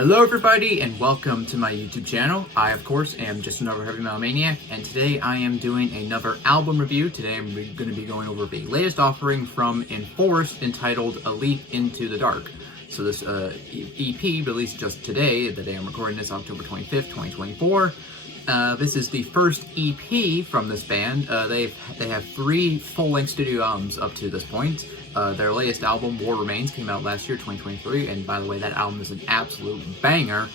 Hello everybody and welcome to my YouTube channel. I of course am just another heavy metal maniac, and today I am doing another album review. Today I'm going to be going over the latest offering from Enforced entitled A Leap Into the Dark. So this EP released just today, the day I'm recording this, October 25th, 2024. This is the first EP from this band. They have 3 full-length studio albums up to this point. Their latest album, War Remains, came out last year, 2023, and by the way, that album is an absolute banger.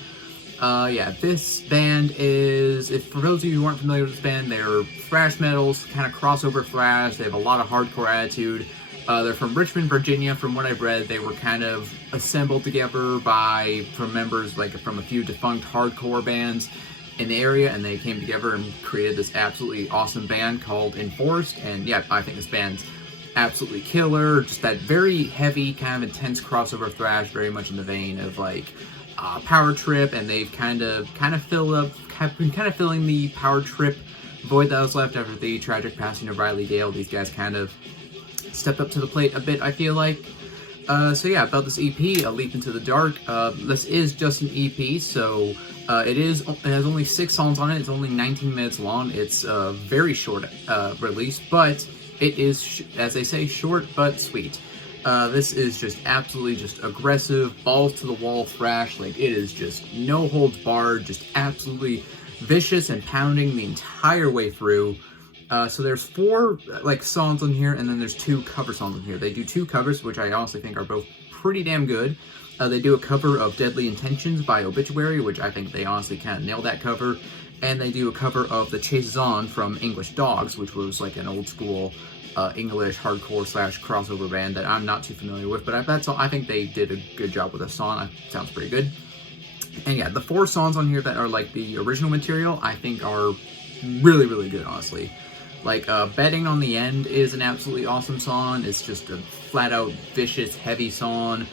Yeah, this band is, for those of you who aren't familiar with this band, they're thrash metals, kind of crossover thrash. They have a lot of hardcore attitude. They're from Richmond, Virginia. From what I've read, they were kind of assembled together from members like from a few defunct hardcore bands in the area, and they came together and created this absolutely awesome band called Enforced. And yeah, I think this band's absolutely killer. Just that very heavy, kind of intense crossover thrash, very much in the vein of like Power Trip, and they've kind of been filling the Power Trip void that was left after the tragic passing of Riley Gale. These guys kind of stepped up to the plate a bit, I feel like. So yeah, about this EP, A Leap Into the Dark. This is just an EP, so it has only 6 songs on it. It's only 19 minutes long. It's a very short release, but it is, as they say, short but sweet. This is just absolutely just aggressive, balls to the wall thrash. Like, it is just no holds barred, just absolutely vicious and pounding the entire way through. So there's 4 like songs on here, and then there's 2 cover songs on here. They do 2 covers, which I honestly think are both pretty damn good. They do a cover of Deadly Intentions by Obituary, which I think they honestly kind of nailed that cover. And they do a cover of The Chases On from English Dogs, which was like an old school English hardcore / crossover band that I'm not too familiar with. But I think they did a good job with this song. It sounds pretty good. And yeah, the 4 songs on here that are like the original material, I think are really, really good, honestly. Like, Betting on the End is an absolutely awesome song. It's just a flat-out, vicious, heavy song.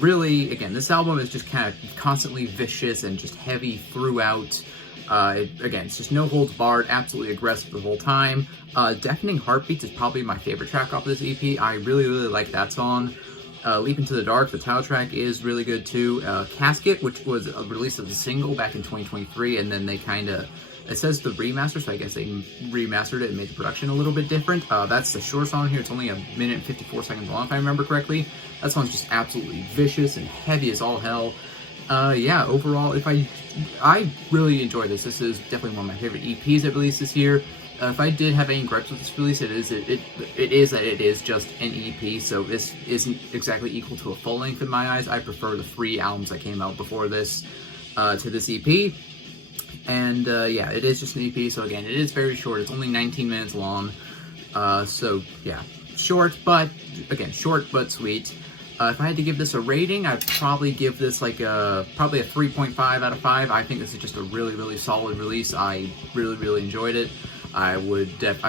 Really, again, this album is just kind of constantly vicious and just heavy throughout. Again, it's just no holds barred, absolutely aggressive the whole time. Deafening Heartbeats is probably my favorite track off of this EP. I really, really like that song. Leap Into the Dark, the title track, is really good too. Casket, which was released as a single back in 2023, and then they kind of, it says the remaster, so I guess they remastered it and made the production a little bit different. That's the short song here. It's only 1 minute and 54 seconds long, if I remember correctly. That song's just absolutely vicious and heavy as all hell. Yeah, overall, I really enjoyed this. This is definitely one of my favorite EPs that released this year. If I did have any gripes with this release, it is just an EP, so this isn't exactly equal to a full length in my eyes. I prefer the 3 albums that came out before this to this EP. And yeah, it is just an EP, so again, it is very short. It's only 19 minutes long. So yeah, short but sweet. If I had to give this a rating, I'd probably give this like probably a 3.5 out of 5. I think this is just a really, really solid release. I really, really enjoyed it. I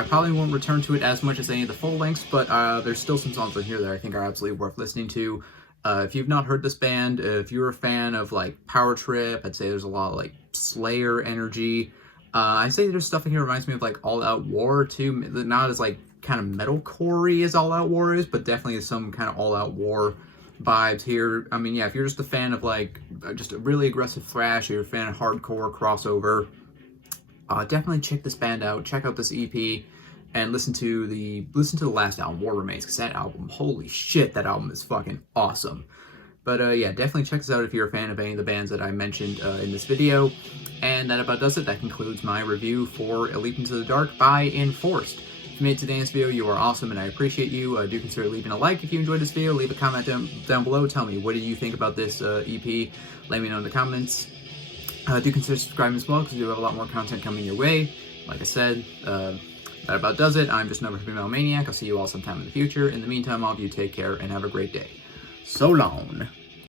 probably won't return to it as much as any of the full lengths, but there's still some songs on here that I think are absolutely worth listening to. If you've not heard this band, if you're a fan of like Power Trip, I'd say there's a lot of like Slayer energy. I say there's stuff in here that reminds me of like All Out War too. Not as like kind of metalcore-y as All Out War is, but definitely some kind of All Out War vibes here. I mean, yeah, if you're just a fan of like just a really aggressive thrash, or you're a fan of hardcore crossover, definitely check this band out. Check out this EP and listen to the last album, War Remains, because that album, holy shit, that album is fucking awesome. But yeah, definitely check this out if you're a fan of any of the bands that I mentioned in this video. And that about does it. That concludes my review for A Leap Into the Dark by Enforced. If you made it to the end of this video, you are awesome, and I appreciate you. Do consider leaving a like if you enjoyed this video. Leave a comment down below. Tell me, what do you think about this EP? Let me know in the comments. Do consider subscribing as well, because we do have a lot more content coming your way. Like I said, that about does it. I'm just another heavy metal maniac. I'll see you all sometime in the future. In the meantime, all of you take care and have a great day. So long.